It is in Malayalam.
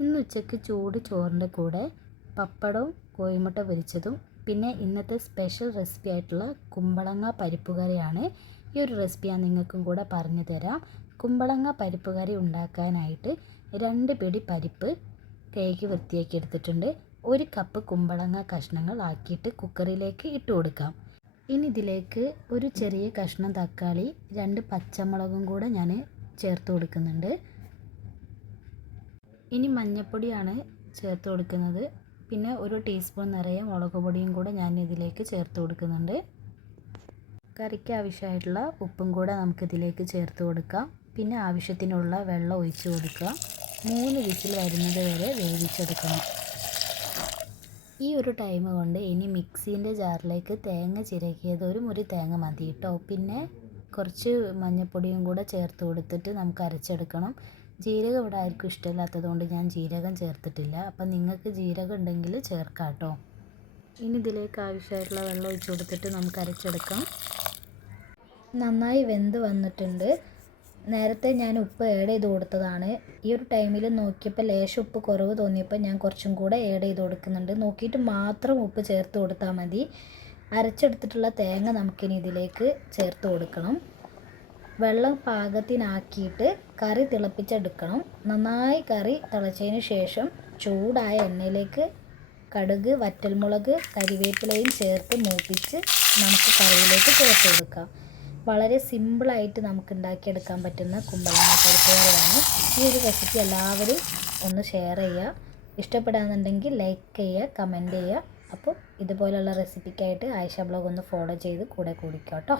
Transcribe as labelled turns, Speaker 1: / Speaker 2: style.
Speaker 1: ഇന്ന് ഉച്ചയ്ക്ക് ചൂട് ചോറിന്റെ കൂടെ പപ്പടവും കോഴിമുട്ട പൊരിച്ചതും പിന്നെ ഇന്നത്തെ സ്പെഷ്യൽ റെസിപ്പി ആയിട്ടുള്ള കുമ്പളങ്ങ പരിപ്പുകറിയാണ് ഈ ഒരു റെസിപ്പി ഞാൻ നിങ്ങൾക്കും കൂടെ പറഞ്ഞു തരാം. കുമ്പളങ്ങ പരിപ്പുകറി ഉണ്ടാക്കാനായിട്ട് രണ്ട് പിടി പരിപ്പ് കഴുകി വൃത്തിയാക്കി എടുത്തിട്ടുണ്ട്. ഒരു കപ്പ് കുമ്പളങ്ങ കഷ്ണങ്ങൾ ആക്കിയിട്ട് കുക്കറിലേക്ക് ഇട്ട് കൊടുക്കാം. ഇനി ഇതിലേക്ക് ഒരു ചെറിയ കഷ്ണം തക്കാളി രണ്ട് പച്ചമുളകും കൂടെ ഞാൻ ചേർത്ത് കൊടുക്കുന്നുണ്ട്. ഇനി മഞ്ഞൾപ്പൊടിയാണ് ചേർത്ത് കൊടുക്കുന്നത്. പിന്നെ ഒരു ടീസ്പൂൺ നിറയെ മുളക് പൊടിയും കൂടെ ഞാൻ ഇതിലേക്ക് ചേർത്ത് കൊടുക്കുന്നുണ്ട്. കറിക്ക് ആവശ്യമായിട്ടുള്ള ഉപ്പും കൂടെ നമുക്കിതിലേക്ക് ചേർത്ത് കൊടുക്കാം. പിന്നെ ആവശ്യത്തിനുള്ള വെള്ളം ഒഴിച്ച് കൊടുക്കുക. മൂന്ന് വിസിൽ വരുന്നത് വരെ വേവിച്ചെടുക്കണം. ഈ ഒരു ടൈം കൊണ്ട് ഇനി മിക്സീന്റെ ജാറിലേക്ക് തേങ്ങ ചിരകിയത് ഒരു മുറി തേങ്ങ മതി കേട്ടോ. പിന്നെ കുറച്ച് മഞ്ഞൾപ്പൊടിയും കൂടെ ചേർത്ത് കൊടുത്തിട്ട് നമുക്ക് അരച്ചെടുക്കണം. ജീരകം ഇവിടെ ആർക്കും ഇഷ്ടമില്ലാത്തത് കൊണ്ട് ഞാൻ ജീരകം ചേർത്തിട്ടില്ല. അപ്പം നിങ്ങൾക്ക് ജീരകം ഉണ്ടെങ്കിൽ ചേർക്കാം കേട്ടോ ഇനി ഇതിലേക്ക് ആവശ്യമായിട്ടുള്ള വെള്ളം ഒഴിച്ച് കൊടുത്തിട്ട് നമുക്ക് അരച്ചെടുക്കാം. നന്നായി വെന്ത് വന്നിട്ടുണ്ട്. നേരത്തെ ഞാൻ ഉപ്പ് ആഡ് ചെയ്ത് കൊടുത്തതാണ്. ഈ ഒരു ടൈമിൽ നോക്കിയപ്പോൾ ലേശം ഉപ്പ് കുറവ് തോന്നിയപ്പോൾ ഞാൻ കുറച്ചും കൂടെ ആഡ് ചെയ്ത് കൊടുക്കുന്നുണ്ട്. നോക്കിയിട്ട് മാത്രം ഉപ്പ് ചേർത്ത് കൊടുത്താൽ മതി. അരച്ചെടുത്തിട്ടുള്ള തേങ്ങ നമുക്കിനി ഇതിലേക്ക് ചേർത്ത് കൊടുക്കണം. വെള്ളം പാകത്തിനാക്കിയിട്ട് കറി തിളപ്പിച്ചെടുക്കണം. നന്നായി കറി തിളച്ചതിന് ശേഷം ചൂടായ എണ്ണയിലേക്ക് കടുക് വറ്റൽമുളക് കരിവേപ്പിലയും ചേർത്ത് മൂപ്പിച്ച് നമുക്ക് കറിയിലേക്ക് ചേർത്ത് കൊടുക്കാം വളരെ സിമ്പിളായിട്ട് നമുക്ക് ഉണ്ടാക്കിയെടുക്കാൻ പറ്റുന്ന കുമ്പളങ്ങ പരിപ്പ് ഈ ഒരു റെസിപ്പി എല്ലാവരും ഒന്ന് ഷെയർ ചെയ്യുക. ഇഷ്ടപ്പെടാന്നുണ്ടെങ്കിൽ ലൈക്ക് ചെയ്യുക കമന്റ് ചെയ്യുക. അപ്പോൾ ഇതുപോലുള്ള റെസിപ്പിക്കായിട്ട് ആയിഷ ബ്ലോഗ് ഒന്ന് ഫോളോ ചെയ്ത് കൂടെ കൂടിക്കോട്ടോ